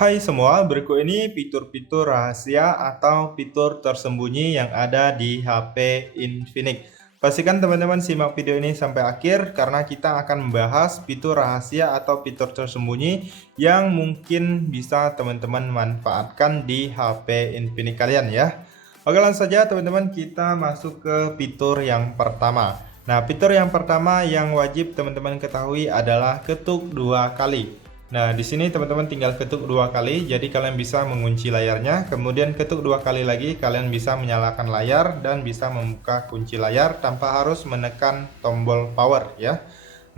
Hai semua, berikut ini fitur-fitur rahasia atau fitur tersembunyi yang ada di HP Infinix. Pastikan teman-teman simak video ini sampai akhir karena kita akan membahas fitur rahasia atau fitur tersembunyi yang mungkin bisa teman-teman manfaatkan di HP Infinix kalian ya. Oke, langsung saja teman-teman kita masuk ke fitur yang pertama. Nah, fitur yang pertama yang wajib teman-teman ketahui adalah ketuk 2 kali. Nah, di sini teman-teman tinggal ketuk 2 kali, jadi kalian bisa mengunci layarnya, kemudian ketuk 2 kali lagi, kalian bisa menyalakan layar dan bisa membuka kunci layar tanpa harus menekan tombol power ya.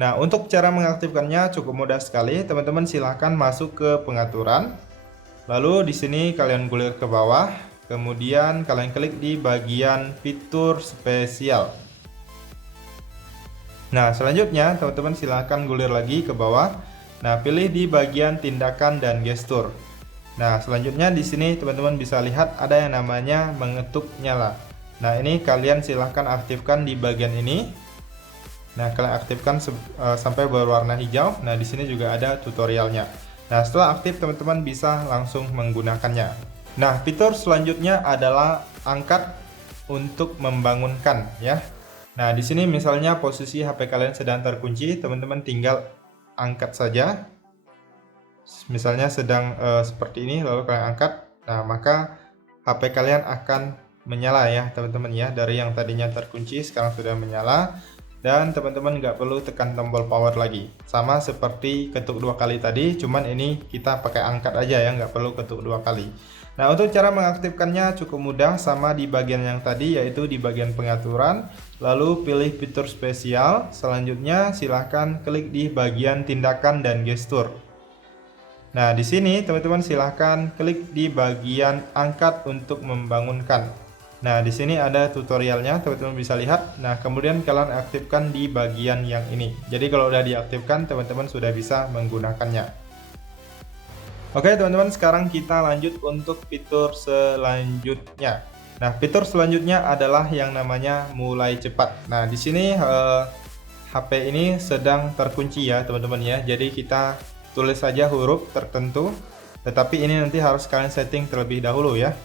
Nah, untuk cara mengaktifkannya cukup mudah sekali, teman-teman silahkan masuk ke pengaturan, lalu di sini kalian gulir ke bawah, kemudian kalian klik di bagian fitur spesial. Nah, selanjutnya teman-teman silahkan gulir lagi ke bawah. Nah, pilih di bagian tindakan dan gestur. Nah, selanjutnya di sini teman-teman bisa lihat ada yang namanya mengetuk nyala. Nah, ini kalian silahkan aktifkan di bagian ini. Nah, kalian aktifkan sampai berwarna hijau. Nah, di sini juga ada tutorialnya. Nah, setelah aktif teman-teman bisa langsung menggunakannya. Nah, fitur selanjutnya adalah angkat untuk membangunkan ya. Nah, di sini misalnya posisi HP kalian sedang terkunci, teman-teman tinggal angkat saja. Misalnya sedang seperti ini, lalu kalian angkat. Nah, maka HP kalian akan menyala ya teman-teman ya. Dari yang tadinya terkunci sekarang sudah menyala. Dan teman-teman nggak perlu tekan tombol power lagi. Sama seperti ketuk 2 kali tadi, cuman ini kita pakai angkat aja ya, nggak perlu ketuk 2 kali. Nah, untuk cara mengaktifkannya cukup mudah, sama di bagian yang tadi, yaitu di bagian pengaturan, lalu pilih fitur spesial. Selanjutnya silahkan klik di bagian tindakan dan gestur. Nah, di sini teman-teman silahkan klik di bagian angkat untuk membangunkan. Nah, di sini ada tutorialnya, teman-teman bisa lihat. Nah, kemudian kalian aktifkan di bagian yang ini. Jadi kalau udah diaktifkan, teman-teman sudah bisa menggunakannya. Oke teman-teman, sekarang kita lanjut untuk fitur selanjutnya. Nah, fitur selanjutnya adalah yang namanya mulai cepat. Nah, di sini HP ini sedang terkunci ya teman-teman ya. Jadi kita tulis saja huruf tertentu, tetapi ini nanti harus kalian setting terlebih dahulu ya.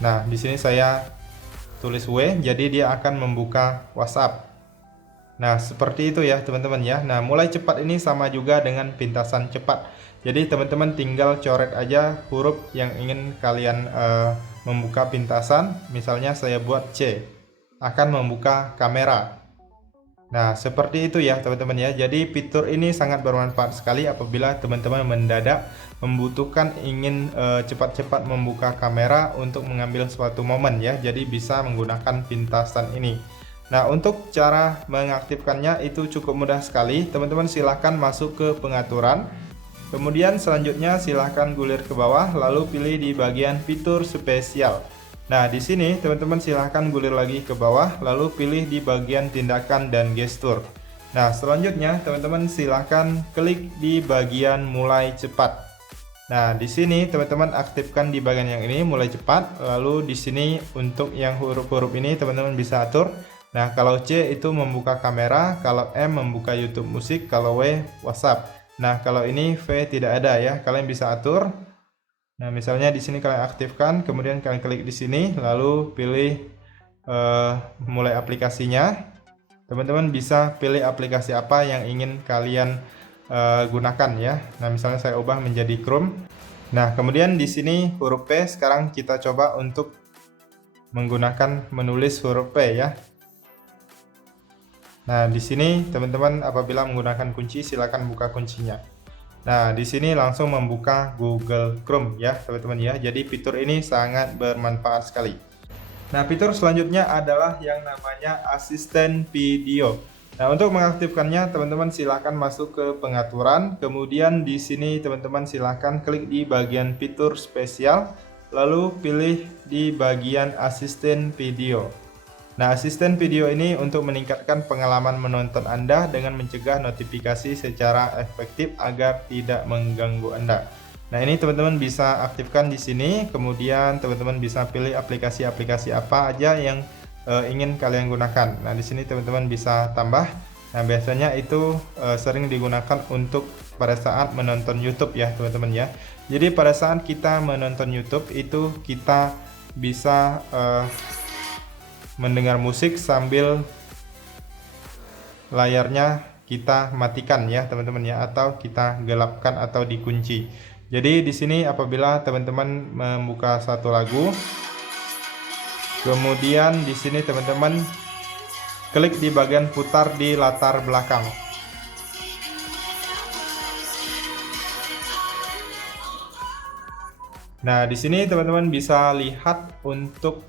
Nah, di sini saya tulis W, jadi dia akan membuka WhatsApp. Nah, seperti itu ya teman-teman ya. Nah, mulai cepat ini sama juga dengan pintasan cepat. Jadi teman-teman tinggal coret aja huruf yang ingin kalian membuka pintasan. Misalnya saya buat C, akan membuka kamera. Nah, seperti itu ya teman-teman ya. Jadi fitur ini sangat bermanfaat sekali apabila teman-teman mendadak membutuhkan ingin cepat-cepat membuka kamera untuk mengambil suatu momen ya. Jadi bisa menggunakan pintasan ini. Nah, untuk cara mengaktifkannya itu cukup mudah sekali. Teman-teman silahkan masuk ke pengaturan. Kemudian selanjutnya silahkan gulir ke bawah, lalu pilih di bagian fitur spesial. Nah, di sini teman-teman silahkan gulir lagi ke bawah, lalu pilih di bagian tindakan dan gestur. Nah, selanjutnya teman-teman silahkan klik di bagian mulai cepat. Nah, di sini teman-teman aktifkan di bagian yang ini mulai cepat. Lalu di sini untuk yang huruf-huruf ini teman-teman bisa atur. Nah, kalau C itu membuka kamera, kalau M membuka YouTube musik, kalau W WhatsApp. Nah, kalau ini V tidak ada ya, kalian bisa atur. Nah, misalnya di sini kalian aktifkan, kemudian kalian klik di sini, lalu pilih mulai aplikasinya. Teman-teman bisa pilih aplikasi apa yang ingin kalian gunakan ya. Nah, misalnya saya ubah menjadi Chrome. Nah, kemudian di sini huruf P, sekarang kita coba untuk menggunakan menulis huruf P ya. Nah, di sini teman-teman apabila menggunakan kunci silakan buka kuncinya. Nah, di sini langsung membuka Google Chrome ya, teman-teman ya. Jadi fitur ini sangat bermanfaat sekali. Nah, fitur selanjutnya adalah yang namanya asisten video. Nah, untuk mengaktifkannya teman-teman silahkan masuk ke pengaturan. Kemudian di sini teman-teman silahkan klik di bagian fitur spesial, lalu pilih di bagian asisten video. Nah, asisten video ini untuk meningkatkan pengalaman menonton Anda dengan mencegah notifikasi secara efektif agar tidak mengganggu Anda. Nah, ini teman-teman bisa aktifkan di sini, kemudian teman-teman bisa pilih aplikasi-aplikasi apa aja yang ingin kalian gunakan. Nah, di sini teman-teman bisa tambah. Nah, biasanya itu sering digunakan untuk pada saat menonton YouTube ya teman-teman ya. Jadi pada saat kita menonton YouTube itu kita bisa mendengar musik sambil layarnya kita matikan ya teman-teman ya, atau kita gelapkan atau dikunci. Jadi di sini apabila teman-teman membuka satu lagu, kemudian di sini teman-teman klik di bagian putar di latar belakang. Nah, di sini teman-teman bisa lihat untuk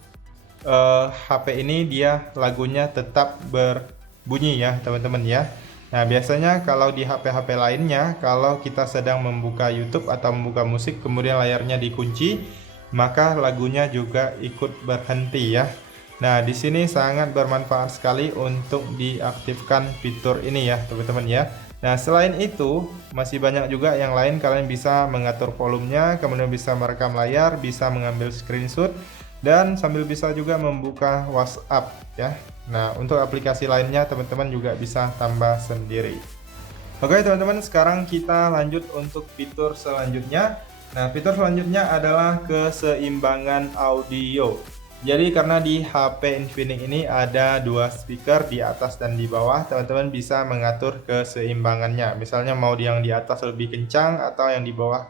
HP ini dia lagunya tetap berbunyi ya teman-teman ya. Nah, biasanya kalau di HP-HP lainnya, kalau kita sedang membuka YouTube atau membuka musik kemudian layarnya dikunci, maka lagunya juga ikut berhenti ya. Nah, di sini sangat bermanfaat sekali untuk diaktifkan fitur ini ya teman-teman ya. Nah, selain itu masih banyak juga yang lain. Kalian bisa mengatur volumenya, kemudian bisa merekam layar, bisa mengambil screenshot, dan sambil bisa juga membuka WhatsApp ya. Nah, untuk aplikasi lainnya teman-teman juga bisa tambah sendiri. Oke teman-teman, sekarang kita lanjut untuk fitur selanjutnya. Nah, fitur selanjutnya adalah keseimbangan audio. Jadi karena di HP Infinix ini ada dua speaker di atas dan di bawah, teman-teman bisa mengatur keseimbangannya. Misalnya mau yang di atas lebih kencang atau yang di bawah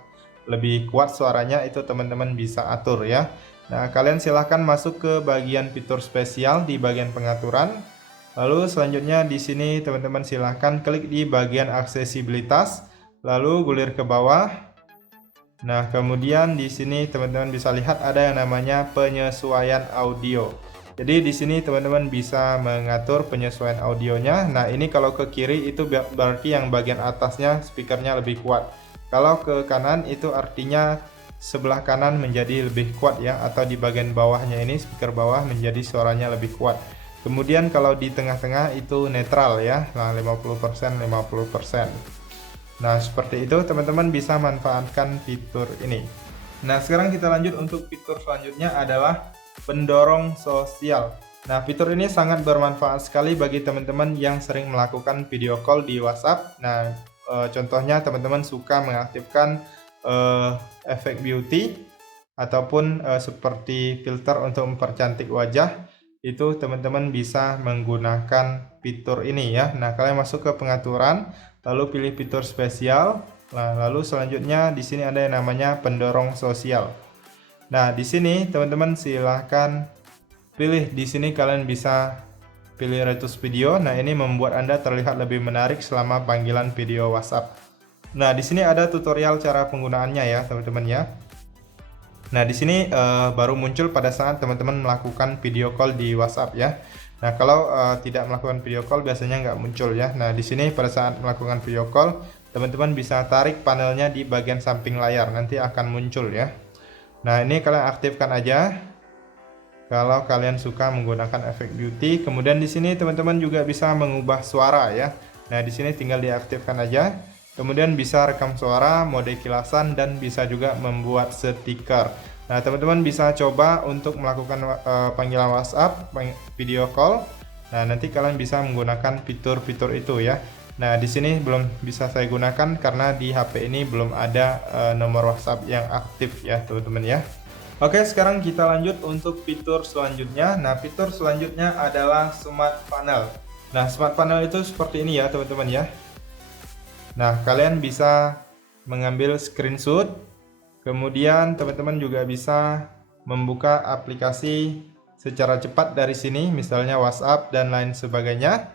lebih kuat suaranya, itu teman-teman bisa atur ya. Nah, kalian silahkan masuk ke bagian fitur spesial di bagian pengaturan. Lalu selanjutnya di sini teman-teman silahkan klik di bagian aksesibilitas, lalu gulir ke bawah. Nah, kemudian di sini teman-teman bisa lihat ada yang namanya penyesuaian audio. Jadi di sini teman-teman bisa mengatur penyesuaian audionya. Nah, ini kalau ke kiri itu berarti yang bagian atasnya speakernya lebih kuat. Kalau ke kanan itu artinya sebelah kanan menjadi lebih kuat ya, atau di bagian bawahnya ini speaker bawah menjadi suaranya lebih kuat. Kemudian kalau di tengah-tengah itu netral ya. Nah, 50% 50%. Nah, seperti itu teman-teman bisa manfaatkan fitur ini. Nah, sekarang kita lanjut untuk fitur selanjutnya adalah pendorong sosial. Nah, fitur ini sangat bermanfaat sekali bagi teman-teman yang sering melakukan video call di WhatsApp. Nah, contohnya teman-teman suka mengaktifkan efek beauty ataupun seperti filter untuk mempercantik wajah, itu teman-teman bisa menggunakan fitur ini ya. Nah, kalian masuk ke pengaturan, lalu pilih fitur spesial. Nah, lalu selanjutnya di sini ada yang namanya pendorong sosial. Nah, di sini teman-teman silahkan pilih. Di sini kalian bisa pilih retus video. Nah, ini membuat Anda terlihat lebih menarik selama panggilan video WhatsApp. Nah, di sini ada tutorial cara penggunaannya ya, teman-teman ya. Nah, di sini baru muncul pada saat teman-teman melakukan video call di WhatsApp ya. Nah, kalau tidak melakukan video call biasanya nggak muncul ya. Nah, di sini pada saat melakukan video call, teman-teman bisa tarik panelnya di bagian samping layar, nanti akan muncul ya. Nah, ini kalian aktifkan aja kalau kalian suka menggunakan efek beauty. Kemudian di sini teman-teman juga bisa mengubah suara ya. Nah, di sini tinggal diaktifkan aja. Kemudian bisa rekam suara, mode kilasan, dan bisa juga membuat stiker. Nah, teman-teman bisa coba untuk melakukan panggilan WhatsApp, video call. Nah, nanti kalian bisa menggunakan fitur-fitur itu ya. Nah, di sini belum bisa saya gunakan karena di HP ini belum ada nomor WhatsApp yang aktif ya, teman-teman ya. Oke, sekarang kita lanjut untuk fitur selanjutnya. Nah, fitur selanjutnya adalah Smart Panel. Nah, Smart Panel itu seperti ini ya, teman-teman ya. Nah, kalian bisa mengambil screenshot, kemudian teman-teman juga bisa membuka aplikasi secara cepat dari sini, misalnya WhatsApp dan lain sebagainya.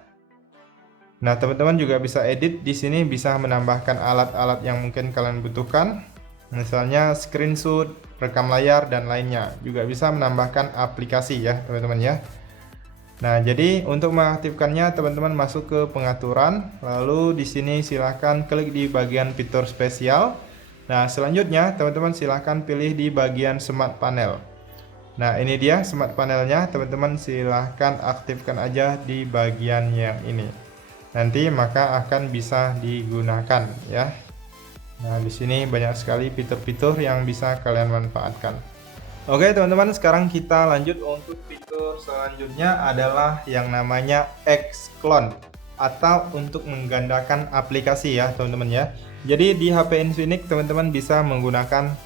Nah, teman-teman juga bisa edit di sini, bisa menambahkan alat-alat yang mungkin kalian butuhkan, misalnya screenshot, rekam layar, dan lainnya. Juga bisa menambahkan aplikasi ya, teman-teman ya. Nah, jadi untuk mengaktifkannya teman-teman masuk ke pengaturan, lalu di sini silahkan klik di bagian fitur spesial. Nah, selanjutnya teman-teman silahkan pilih di bagian Smart Panel. Nah, ini dia Smart Panelnya, teman-teman silahkan aktifkan aja di bagian yang ini. Nanti maka akan bisa digunakan ya. Nah, di sini banyak sekali fitur-fitur yang bisa kalian manfaatkan. Oke teman-teman, sekarang kita lanjut untuk fitur selanjutnya adalah yang namanya Xclone atau untuk menggandakan aplikasi ya teman-teman ya. Jadi di HP Infinix teman-teman bisa menggunakan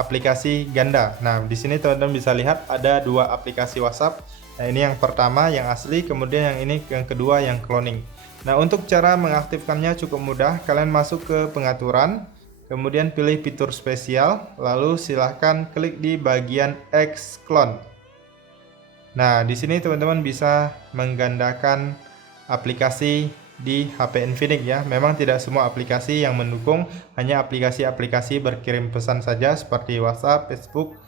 aplikasi ganda. Nah, di sini teman-teman bisa lihat ada dua aplikasi WhatsApp. Nah, ini yang pertama yang asli, kemudian yang ini yang kedua yang cloning. Nah, untuk cara mengaktifkannya cukup mudah. Kalian masuk ke pengaturan, kemudian pilih fitur spesial, lalu silahkan klik di bagian X clone. Nah, di sini teman-teman bisa menggandakan aplikasi di HP Infinix ya. Memang tidak semua aplikasi yang mendukung, hanya aplikasi-aplikasi berkirim pesan saja seperti WhatsApp, Facebook,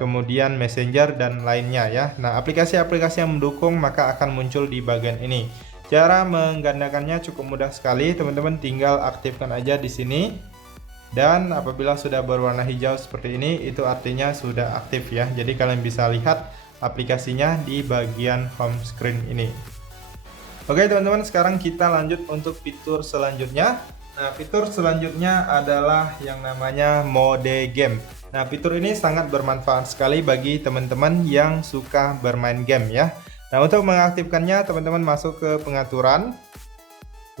kemudian Messenger dan lainnya ya. Nah, aplikasi-aplikasi yang mendukung maka akan muncul di bagian ini. Cara menggandakannya cukup mudah sekali, teman-teman tinggal aktifkan aja di sini. Dan apabila sudah berwarna hijau seperti ini, itu artinya sudah aktif ya. Jadi kalian bisa lihat aplikasinya di bagian home screen ini. Oke teman-teman, sekarang kita lanjut untuk fitur selanjutnya. Nah, fitur selanjutnya adalah yang namanya mode game. Nah, fitur ini sangat bermanfaat sekali bagi teman-teman yang suka bermain game ya. Nah, untuk mengaktifkannya teman-teman masuk ke pengaturan.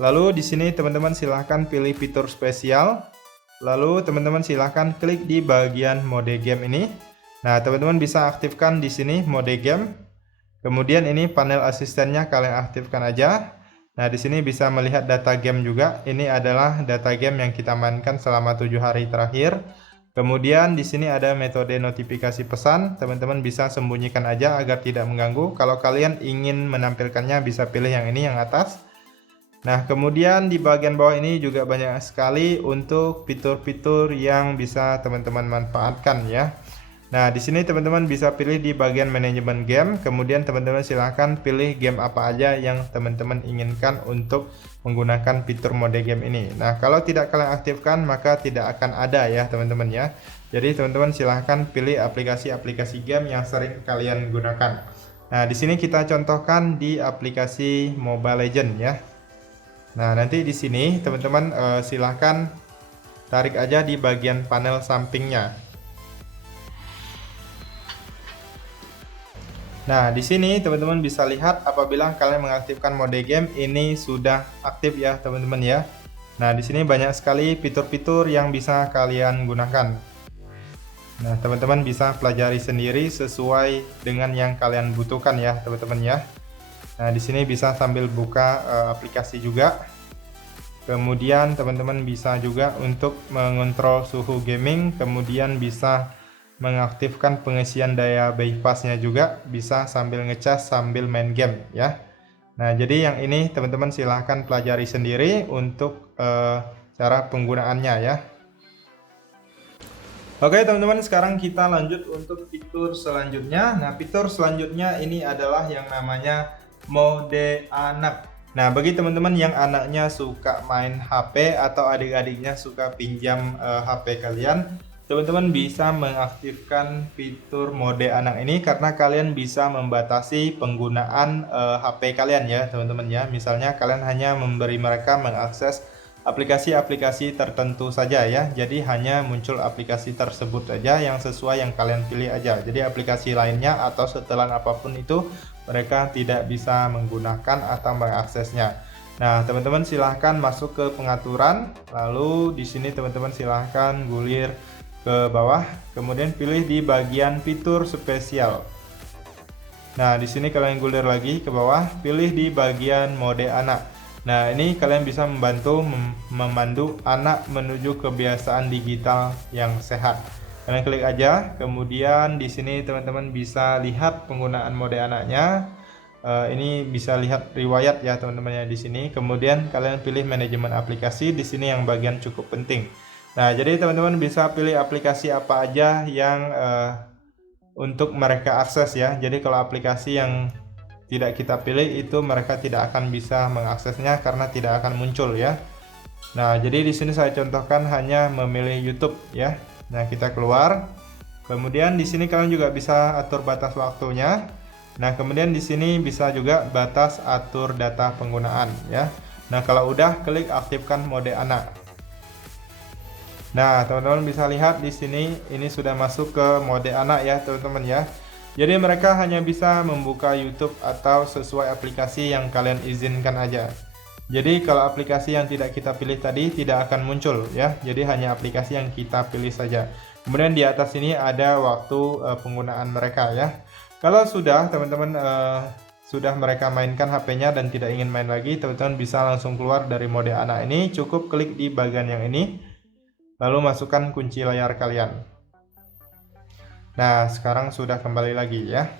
Lalu di sini teman-teman silahkan pilih fitur spesial. Lalu teman-teman silahkan klik di bagian mode game ini. Nah, teman-teman bisa aktifkan di sini mode game. Kemudian ini panel asistennya kalian aktifkan aja. Nah, di sini bisa melihat data game juga. Ini adalah data game yang kita mainkan selama 7 hari terakhir. Kemudian di sini ada metode notifikasi pesan. Teman-teman bisa sembunyikan aja agar tidak mengganggu. Kalau kalian ingin menampilkannya bisa pilih yang ini yang atas. Nah, kemudian di bagian bawah ini juga banyak sekali untuk fitur-fitur yang bisa teman-teman manfaatkan ya. Nah, di sini teman-teman bisa pilih di bagian manajemen game, kemudian teman-teman silahkan pilih game apa aja yang teman-teman inginkan untuk menggunakan fitur mode game ini. Nah, kalau tidak kalian aktifkan maka tidak akan ada ya teman-teman ya. Jadi teman-teman silahkan pilih aplikasi-aplikasi game yang sering kalian gunakan. Nah, di sini kita contohkan di aplikasi Mobile Legends ya. Nah, nanti di sini teman-teman silahkan tarik aja di bagian panel sampingnya. Nah, di sini teman-teman bisa lihat apabila kalian mengaktifkan mode game ini sudah aktif ya, teman-teman ya. Nah, di sini banyak sekali fitur-fitur yang bisa kalian gunakan. Nah, teman-teman bisa pelajari sendiri sesuai dengan yang kalian butuhkan ya, teman-teman ya. Nah, di sini bisa sambil buka aplikasi juga. Kemudian teman-teman bisa juga untuk mengontrol suhu gaming, kemudian bisa mengaktifkan pengisian daya bypassnya juga, bisa sambil ngecas sambil main game ya. Nah, jadi yang ini teman-teman silahkan pelajari sendiri untuk cara penggunaannya ya. Oke teman-teman, sekarang kita lanjut untuk fitur selanjutnya. Nah, fitur selanjutnya ini adalah yang namanya mode anak. Nah, bagi teman-teman yang anaknya suka main HP atau adik-adiknya suka pinjam HP kalian, teman-teman bisa mengaktifkan fitur mode anak ini karena kalian bisa membatasi penggunaan HP kalian ya teman-teman ya. Misalnya kalian hanya memberi mereka mengakses aplikasi-aplikasi tertentu saja ya. Jadi hanya muncul aplikasi tersebut saja yang sesuai yang kalian pilih aja. Jadi aplikasi lainnya atau setelan apapun itu mereka tidak bisa menggunakan atau mengaksesnya. Nah, teman-teman silahkan masuk ke pengaturan. Lalu di sini teman-teman silahkan gulir ke bawah, kemudian pilih di bagian fitur spesial. Nah, di sini kalian gulir lagi ke bawah, pilih di bagian mode anak. Nah, ini kalian bisa memandu anak menuju kebiasaan digital yang sehat. Kalian klik aja, kemudian di sini teman-teman bisa lihat penggunaan mode anaknya. Ini bisa lihat riwayat ya teman-teman ya di sini. Kemudian kalian pilih manajemen aplikasi, di sini yang bagian cukup penting. Nah, jadi teman-teman bisa pilih aplikasi apa aja yang untuk mereka akses ya. Jadi kalau aplikasi yang tidak kita pilih itu mereka tidak akan bisa mengaksesnya karena tidak akan muncul ya. Nah, jadi di sini saya contohkan hanya memilih YouTube ya. Nah, kita keluar. Kemudian di sini kalian juga bisa atur batas waktunya. Nah, kemudian di sini bisa juga batas atur data penggunaan ya. Nah, kalau udah klik aktifkan mode anak. Nah, teman-teman bisa lihat di sini ini sudah masuk ke mode anak ya, teman-teman ya. Jadi mereka hanya bisa membuka YouTube atau sesuai aplikasi yang kalian izinkan aja. Jadi kalau aplikasi yang tidak kita pilih tadi tidak akan muncul ya. Jadi hanya aplikasi yang kita pilih saja. Kemudian di atas ini ada waktu penggunaan mereka ya. Kalau sudah teman-teman sudah mereka mainkan HP-nya dan tidak ingin main lagi, teman-teman bisa langsung keluar dari mode anak ini. Cukup klik di bagian yang ini, lalu masukkan kunci layar kalian. Nah, sekarang sudah kembali lagi ya.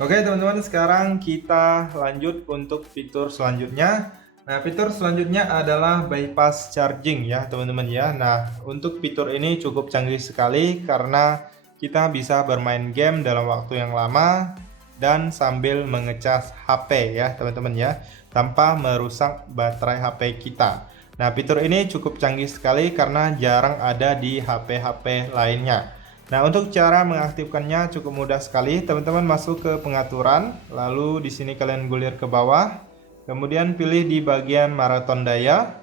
Oke teman-teman, sekarang kita lanjut untuk fitur selanjutnya. Nah, fitur selanjutnya adalah bypass charging ya teman-teman ya. Nah, untuk fitur ini cukup canggih sekali karena kita bisa bermain game dalam waktu yang lama dan sambil mengecas HP ya teman-teman ya, tanpa merusak baterai HP kita. Nah, fitur ini cukup canggih sekali karena jarang ada di HP-HP lainnya. Nah, untuk cara mengaktifkannya cukup mudah sekali. Teman-teman masuk ke pengaturan, lalu di sini kalian gulir ke bawah. Kemudian pilih di bagian maraton daya.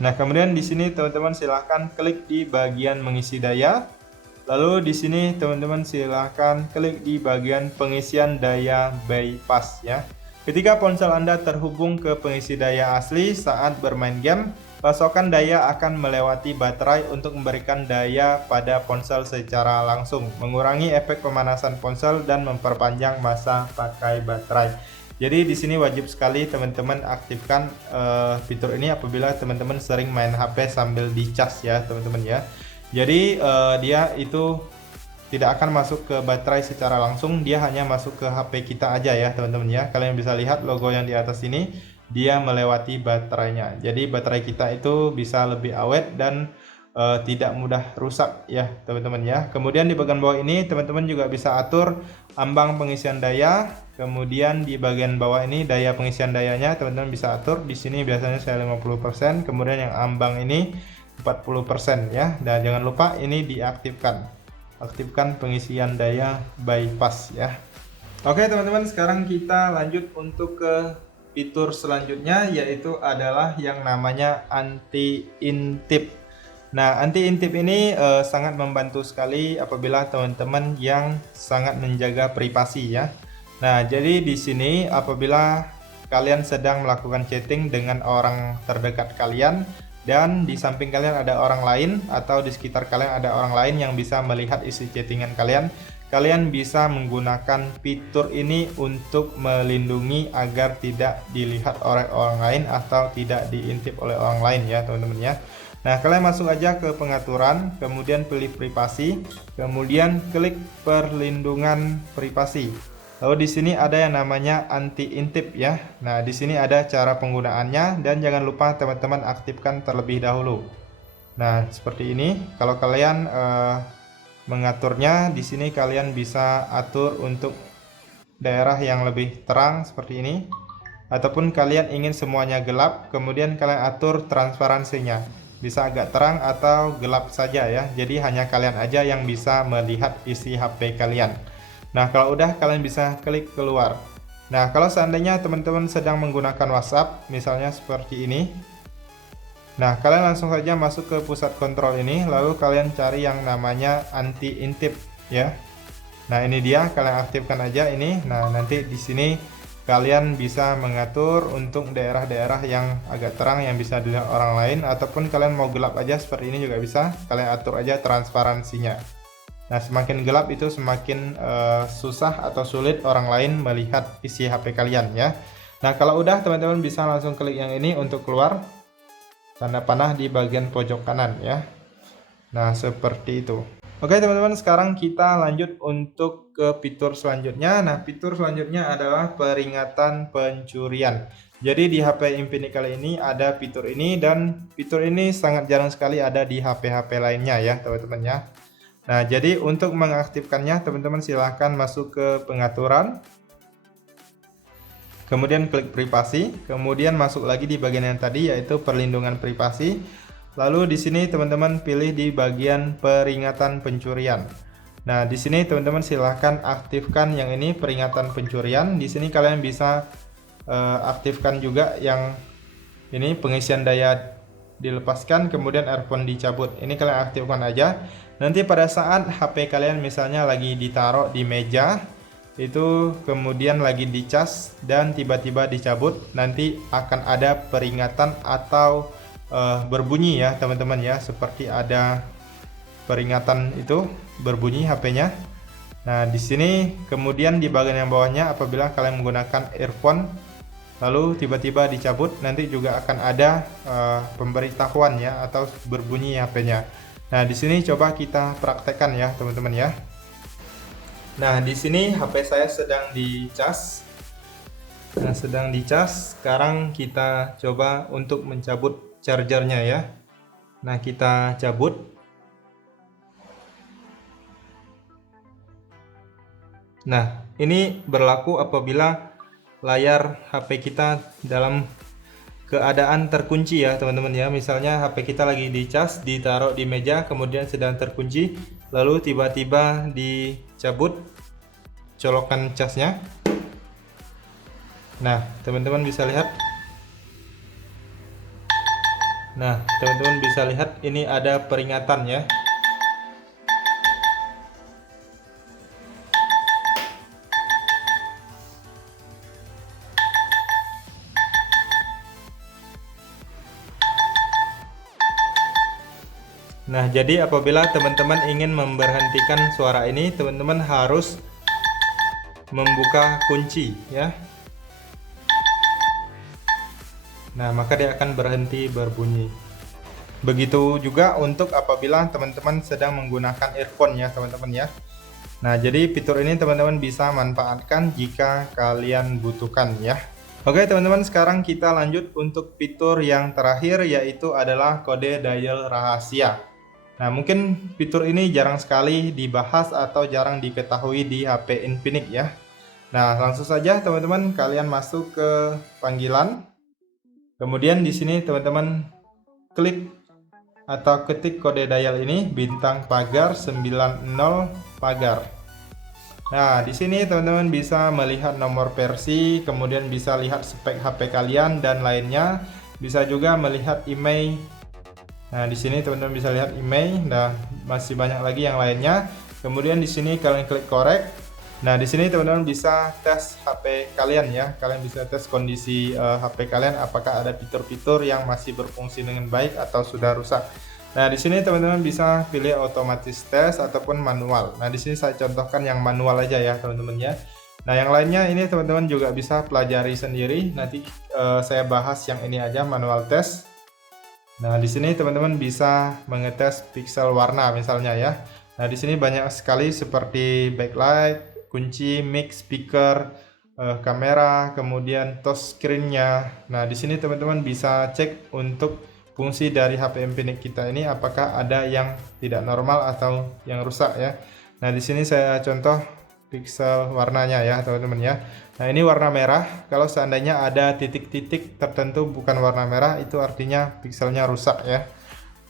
Nah, kemudian di sini teman-teman silahkan klik di bagian mengisi daya. Lalu di sini teman-teman silahkan klik di bagian pengisian daya bypass ya. Ketika ponsel Anda terhubung ke pengisi daya asli saat bermain game, pasokan daya akan melewati baterai untuk memberikan daya pada ponsel secara langsung, mengurangi efek pemanasan ponsel dan memperpanjang masa pakai baterai. Jadi di sini wajib sekali teman-teman aktifkan fitur ini apabila teman-teman sering main HP sambil dicas ya teman-teman ya. Jadi dia itu tidak akan masuk ke baterai secara langsung, dia hanya masuk ke HP kita aja ya teman-teman ya. Kalian bisa lihat logo yang di atas ini, dia melewati baterainya. Jadi baterai kita itu bisa lebih awet dan tidak mudah rusak ya teman-teman ya. Kemudian di bagian bawah ini teman-teman juga bisa atur ambang pengisian daya. Kemudian di bagian bawah ini daya pengisian dayanya teman-teman bisa atur. Di sini biasanya saya 50%, kemudian yang ambang ini 40% ya. Dan jangan lupa ini diaktifkan. Aktifkan pengisian daya bypass ya. Oke teman-teman, sekarang kita lanjut untuk ke fitur selanjutnya, yaitu adalah yang namanya anti-intip. Nah, anti-intip ini sangat membantu sekali apabila teman-teman yang sangat menjaga privasi ya. Nah, jadi di sini apabila kalian sedang melakukan chatting dengan orang terdekat kalian dan di samping kalian ada orang lain atau di sekitar kalian ada orang lain yang bisa melihat isi chattingan kalian, kalian bisa menggunakan fitur ini untuk melindungi agar tidak dilihat oleh orang lain atau tidak diintip oleh orang lain ya teman-teman ya. Nah, kalian masuk aja ke pengaturan, kemudian pilih privasi, kemudian klik perlindungan privasi. Lalu di sini ada yang namanya anti-intip ya. Nah, di sini ada cara penggunaannya dan jangan lupa teman-teman aktifkan terlebih dahulu. Nah, seperti ini. Kalau kalian mengaturnya, di sini kalian bisa atur untuk daerah yang lebih terang seperti ini. Ataupun kalian ingin semuanya gelap, kemudian kalian atur transparansinya. Bisa agak terang atau gelap saja ya. Jadi hanya kalian aja yang bisa melihat isi HP kalian. Nah, kalau udah kalian bisa klik keluar. Nah, kalau seandainya teman-teman sedang menggunakan WhatsApp, misalnya seperti ini. Nah, kalian langsung saja masuk ke pusat kontrol ini, lalu kalian cari yang namanya anti-intip ya. Nah, ini dia, kalian aktifkan aja ini. Nah, nanti di sini kalian bisa mengatur untuk daerah-daerah yang agak terang yang bisa dilihat orang lain, ataupun kalian mau gelap aja seperti ini juga bisa. Kalian atur aja transparansinya. Nah, semakin gelap itu semakin susah atau sulit orang lain melihat isi HP kalian ya. Nah, kalau udah teman-teman bisa langsung klik yang ini untuk keluar. Tanda panah di bagian pojok kanan ya. Nah, seperti itu. Oke teman-teman, sekarang kita lanjut untuk ke fitur selanjutnya. Nah, fitur selanjutnya adalah peringatan pencurian. Jadi di HP Infinix kali ini ada fitur ini, dan fitur ini sangat jarang sekali ada di HP-HP lainnya ya teman-teman ya. Nah, jadi untuk mengaktifkannya teman-teman silahkan masuk ke pengaturan. Kemudian klik privasi, kemudian masuk lagi di bagian yang tadi yaitu perlindungan privasi. Lalu di sini teman-teman pilih di bagian peringatan pencurian. Nah, di sini teman-teman silahkan aktifkan yang ini peringatan pencurian. Di sini kalian bisa aktifkan juga yang ini pengisian daya dilepaskan, kemudian earphone dicabut. Ini kalian aktifkan aja. Nanti pada saat HP kalian misalnya lagi ditaruh di meja, itu kemudian lagi dicas dan tiba-tiba dicabut, nanti akan ada peringatan atau berbunyi ya teman-teman ya, seperti ada peringatan itu berbunyi HP-nya. Nah, di sini kemudian di bagian yang bawahnya apabila kalian menggunakan earphone lalu tiba-tiba dicabut, nanti juga akan ada pemberitahuan ya atau berbunyi HP-nya. Nah, di sini coba kita praktekkan ya teman-teman ya. Nah, di sini HP saya sedang dicas. Nah, sedang dicas. Sekarang kita coba untuk mencabut chargernya ya. Nah, kita cabut. Nah, ini berlaku apabila layar HP kita dalam keadaan terkunci ya teman-teman ya. Misalnya HP kita lagi dicas, ditaruh di meja, kemudian sedang terkunci, lalu tiba-tiba dicabut colokan casnya. Nah, teman-teman bisa lihat. Nah, teman-teman bisa lihat ini ada peringatan ya. Nah, jadi apabila teman-teman ingin memberhentikan suara ini, teman-teman harus membuka kunci ya. Nah, maka dia akan berhenti berbunyi. Begitu juga untuk apabila teman-teman sedang menggunakan earphone ya teman-teman ya. Nah, jadi fitur ini teman-teman bisa manfaatkan jika kalian butuhkan ya. Oke teman-teman, sekarang kita lanjut untuk fitur yang terakhir, yaitu adalah kode dial rahasia. Nah, mungkin fitur ini jarang sekali dibahas atau jarang diketahui di HP Infinix ya. Nah, langsung saja teman-teman kalian masuk ke panggilan. Kemudian di sini teman-teman klik atau ketik kode dial ini, bintang pagar 90 pagar. Nah, di sini teman-teman bisa melihat nomor versi, kemudian bisa lihat spek HP kalian dan lainnya. Bisa juga melihat email. Nah, di sini teman-teman bisa lihat email dan masih banyak lagi yang lainnya. Kemudian di sini kalian klik korek. Nah, di sini teman-teman bisa tes HP kalian ya. Kalian bisa tes kondisi HP kalian apakah ada fitur-fitur yang masih berfungsi dengan baik atau sudah rusak. Nah, di sini teman-teman bisa pilih otomatis tes ataupun manual. Nah, di sini saya contohkan yang manual aja ya, teman-teman ya. Nah, yang lainnya ini teman-teman juga bisa pelajari sendiri. Nanti saya bahas yang ini aja, manual test. Nah, di sini teman-teman bisa mengetes pixel warna misalnya ya. Nah, di sini banyak sekali seperti backlight, kunci, mic, speaker, kamera, kemudian touchscreen-nya. Nah, di sini teman-teman bisa cek untuk fungsi dari HP Infinix kita ini apakah ada yang tidak normal atau yang rusak ya. Nah, di sini saya contoh pixel warnanya ya, teman-teman ya. Nah, ini warna merah. Kalau seandainya ada titik-titik tertentu bukan warna merah, itu artinya pixelnya rusak ya.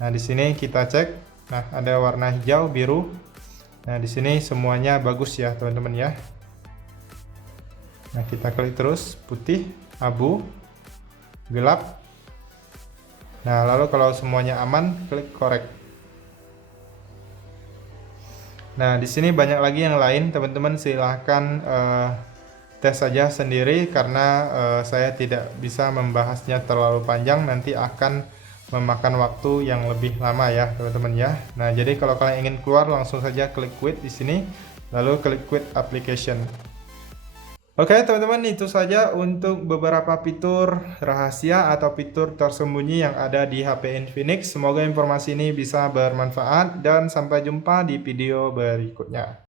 Nah, di sini kita cek. Nah, ada warna hijau, biru. Nah, di sini semuanya bagus ya, teman-teman ya. Nah, kita klik terus, putih, abu, gelap. Nah, lalu kalau semuanya aman, klik korek. Nah, di sini banyak lagi yang lain, teman-teman silahkan tes saja sendiri karena saya tidak bisa membahasnya terlalu panjang, nanti akan memakan waktu yang lebih lama ya, teman-teman ya. Nah, jadi kalau kalian ingin keluar langsung saja klik quit di sini, lalu klik quit application. Oke teman-teman, itu saja untuk beberapa fitur rahasia atau fitur tersembunyi yang ada di HP Infinix. Semoga informasi ini bisa bermanfaat dan sampai jumpa di video berikutnya.